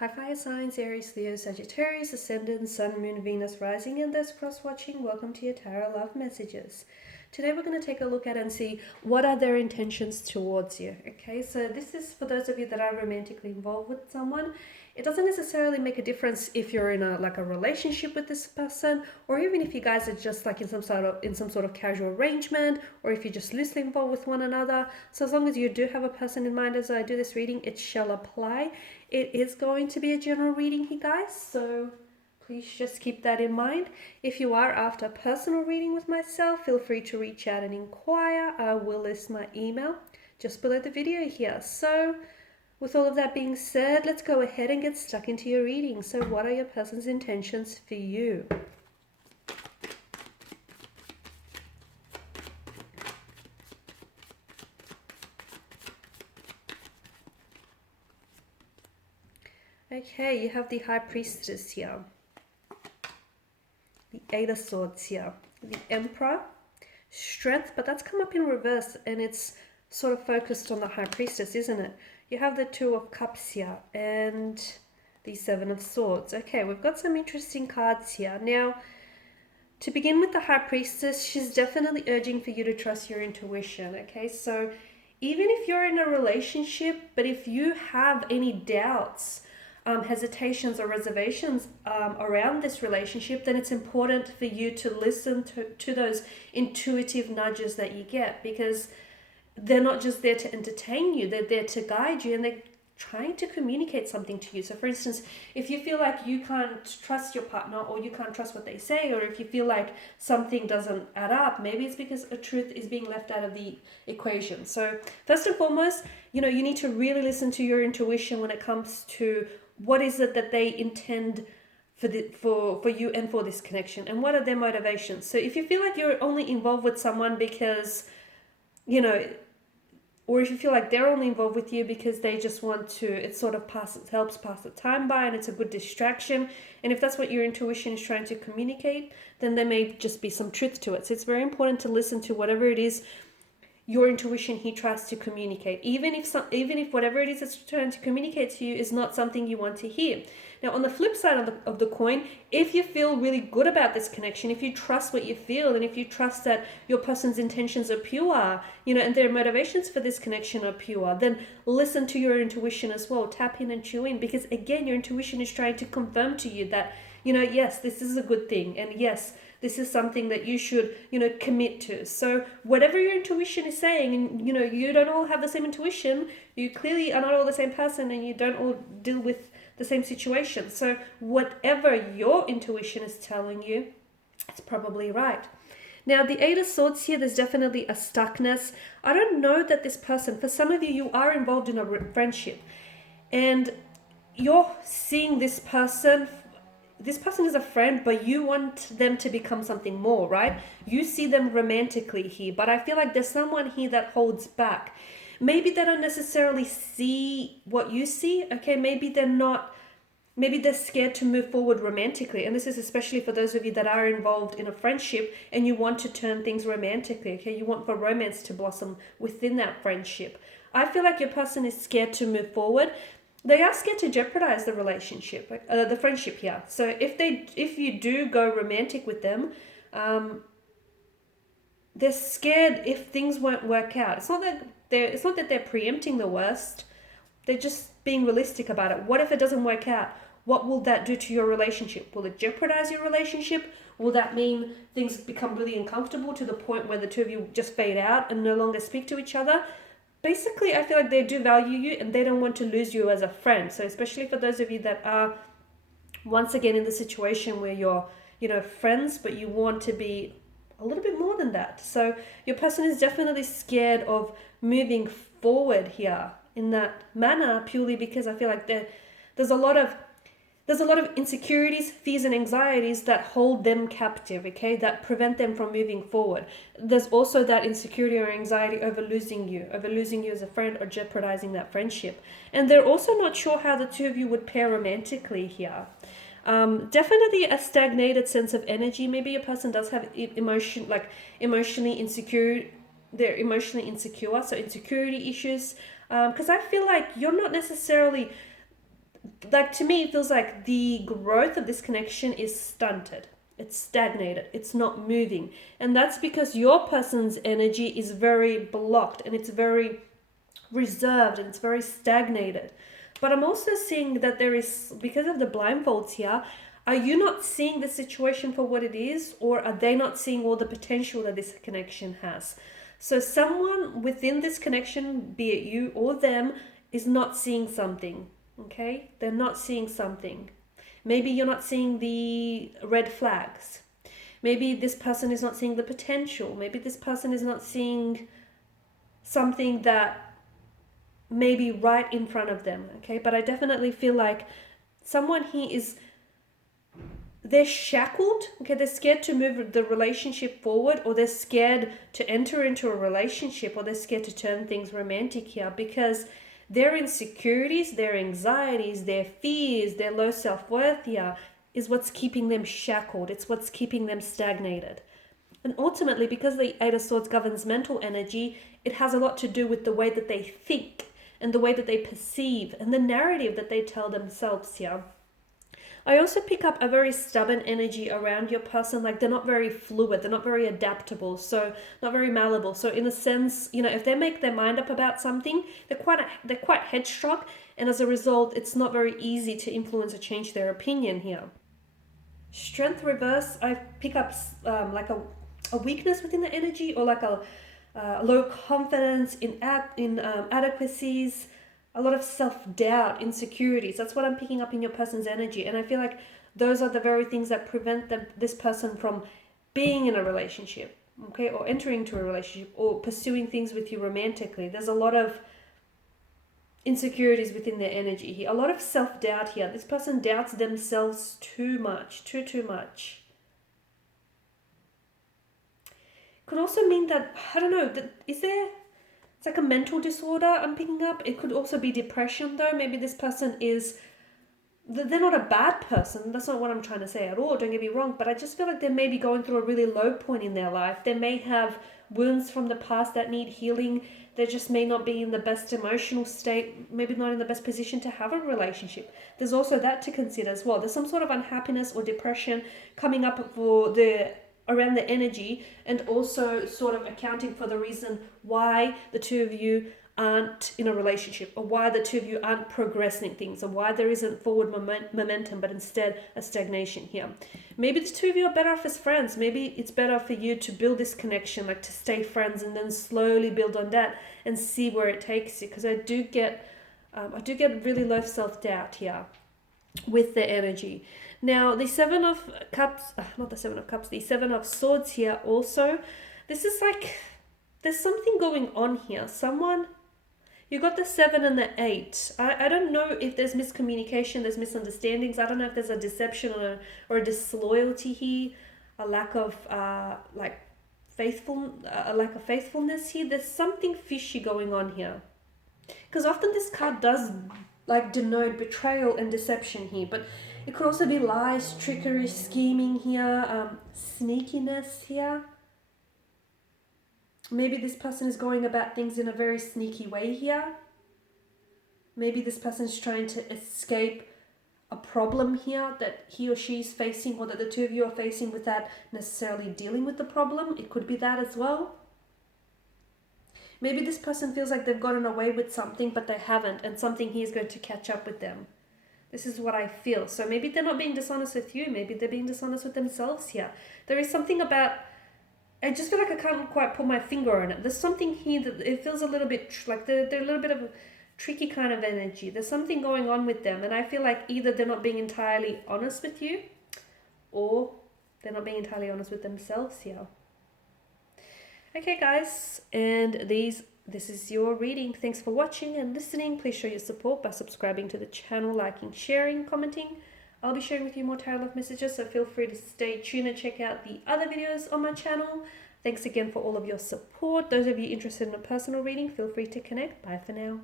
Hi fire signs, Aries, Leo, Sagittarius, Ascendant, Sun, Moon, Venus, Rising, and those cross-watching. Welcome to your Tarot Love Messages. Today we're going to take a look at and see what are their intentions towards you. Okay, so this is for those of you that are romantically involved with someone. It doesn't necessarily make a difference if you're in a relationship with this person, or even if you guys are just like in some sort of casual arrangement, or if you're just loosely involved with one another. So as long as you do have a person in mind as I do this reading, it shall apply. It is going to be a general reading here, guys, so please just keep that in mind. If you are after a personal reading with myself, feel free to reach out and inquire. I will list my email just below the video here. So with all of that being said, let's go ahead and get stuck into your reading. So what are your person's intentions for you? Okay, you have the High Priestess here, the Eight of Swords here, the Emperor, Strength, but that's come up in reverse and it's sort of focused on the High Priestess, isn't it? You have the Two of Cups here and the Seven of Swords. Okay, we've got some interesting cards here. Now, to begin with the High Priestess, she's definitely urging for you to trust your intuition, okay? So even if you're in a relationship, but if you have any doubts, hesitations or reservations around this relationship, then it's important for you to listen to those intuitive nudges that you get, because they're not just there to entertain you, they're there to guide you, and they're trying to communicate something to you. So for instance, if you feel like you can't trust your partner, or you can't trust what they say, or if you feel like something doesn't add up, maybe it's because a truth is being left out of the equation. So first and foremost, you need to really listen to your intuition when it comes to what is it that they intend for you and for this connection, and what are their motivations. So if you feel like you're only involved with someone because, or if you feel like they're only involved with you because they just want to, it sort of helps pass the time by, and it's a good distraction, and if that's what your intuition is trying to communicate, then there may just be some truth to it. So it's very important to listen to whatever it is your intuition he tries to communicate, even if whatever it is it's trying to communicate to you is not something you want to hear. Now, on the flip side of the coin, if you feel really good about this connection, if you trust what you feel, and if you trust that your person's intentions are pure, and their motivations for this connection are pure, then listen to your intuition as well. Tap in and chew in, because again, your intuition is trying to confirm to you that, yes, this is a good thing, and yes, this is something that you should, commit to. So whatever your intuition is saying, and, you don't all have the same intuition, you clearly are not all the same person, and you don't all deal with the same situation. So whatever your intuition is telling you, it's probably right. Now, the Eight of Swords here, there's definitely a stuckness. I don't know that this person, for some of you, you are involved in a friendship, and you're seeing this person is a friend, but you want them to become something more, right? You see them romantically here, but I feel like there's someone here that holds back. Maybe they don't necessarily see what you see, okay? Maybe they're scared to move forward romantically. And this is especially for those of you that are involved in a friendship and you want to turn things romantically, okay? You want for romance to blossom within that friendship. I feel like your person is scared to move forward. They are scared to jeopardize the relationship, the friendship here. So if you do go romantic with them, they're scared if things won't work out. It's not that they're preempting the worst. They're just being realistic about it. What if it doesn't work out? What will that do to your relationship? Will it jeopardize your relationship? Will that mean things become really uncomfortable to the point where the two of you just fade out and no longer speak to each other? Basically, I feel like they do value you and they don't want to lose you as a friend. So especially for those of you that are, once again, in the situation where you're, friends, but you want to be a little bit more than that. So your person is definitely scared of moving forward here in that manner, purely because I feel like there's a lot of insecurities, fears, and anxieties that hold them captive, okay, that prevent them from moving forward. There's also that insecurity or anxiety over losing you as a friend, or jeopardizing that friendship. And they're also not sure how the two of you would pair romantically here. Definitely a stagnated sense of energy. Maybe your person does have emotionally insecure. They're emotionally insecure, so insecurity issues. Because I feel like you're not necessarily like to me, it feels like the growth of this connection is stunted. It's stagnated. It's not moving. And that's because your person's energy is very blocked and it's very reserved and it's very stagnated. But I'm also seeing that there is, because of the blindfolds here, are you not seeing the situation for what it is, or are they not seeing all the potential that this connection has? So someone within this connection, be it you or them, is not seeing something, okay? They're not seeing something. Maybe you're not seeing the red flags. Maybe this person is not seeing the potential. Maybe this person is not seeing something that may be right in front of them, okay? But I definitely feel like someone here is, they're shackled, okay? They're scared to move the relationship forward, or they're scared to enter into a relationship, or they're scared to turn things romantic here because their insecurities, their anxieties, their fears, their low self-worth here is what's keeping them shackled. It's what's keeping them stagnated. And ultimately, because the Eight of Swords governs mental energy, it has a lot to do with the way that they think and the way that they perceive and the narrative that they tell themselves here. I also pick up a very stubborn energy around your person, like they're not very fluid, they're not very adaptable, so not very malleable. So in a sense, you know, if they make their mind up about something, they're quite headstrong, and as a result, it's not very easy to influence or change their opinion here. Strength reverse, I pick up like a weakness within the energy, or like a low confidence in adequacies, a lot of self-doubt, insecurities. That's what I'm picking up in your person's energy. And I feel like those are the very things that prevent this person from being in a relationship, okay, or entering into a relationship, or pursuing things with you romantically. There's a lot of insecurities within their energy here, a lot of self-doubt here. This person doubts themselves too much, too much. Could also mean that, I don't know, that is there, it's like a mental disorder I'm picking up. It could also be depression though. Maybe this person is, they're not a bad person. That's not what I'm trying to say at all. Don't get me wrong. But I just feel like they may be going through a really low point in their life. They may have wounds from the past that need healing. They just may not be in the best emotional state, maybe not in the best position to have a relationship. There's also that to consider as well. There's some sort of unhappiness or depression coming up for around the energy, and also sort of accounting for the reason why the two of you aren't in a relationship, or why the two of you aren't progressing things, or why there isn't forward momentum, but instead a stagnation here. Maybe the two of you are better off as friends. Maybe it's better for you to build this connection, like to stay friends, and then slowly build on that and see where it takes you. Because I do get really low self-doubt here with the energy. Now, the Seven of Cups, not the Seven of Cups, the Seven of Swords here also. This is like, there's something going on here. You got the 7 and the 8. I don't know if there's miscommunication, there's misunderstandings. I don't know if there's a deception or a disloyalty here, a lack of a lack of faithfulness here. There's something fishy going on here. Because often this card does like denote betrayal and deception here, but it could also be lies, trickery, scheming here, sneakiness here. Maybe this person is going about things in a very sneaky way here. Maybe this person is trying to escape a problem here that he or she is facing, or that the two of you are facing, without necessarily dealing with the problem. It could be that as well. Maybe this person feels like they've gotten away with something, but they haven't, and something here is going to catch up with them. This is what I feel. So maybe they're not being dishonest with you. Maybe they're being dishonest with themselves here. There is something about, I just feel like I can't quite put my finger on it. There's something here that it feels a little bit like they're a little bit of a tricky kind of energy. There's something going on with them. And I feel like either they're not being entirely honest with you, or they're not being entirely honest with themselves here. Okay, guys, and this is your reading. Thanks for watching and listening. Please show your support by subscribing to the channel, liking, sharing, commenting. I'll be sharing with you more tarot love messages, so feel free to stay tuned and check out the other videos on my channel. Thanks again for all of your support. Those of you interested in a personal reading, feel free to connect. Bye for now.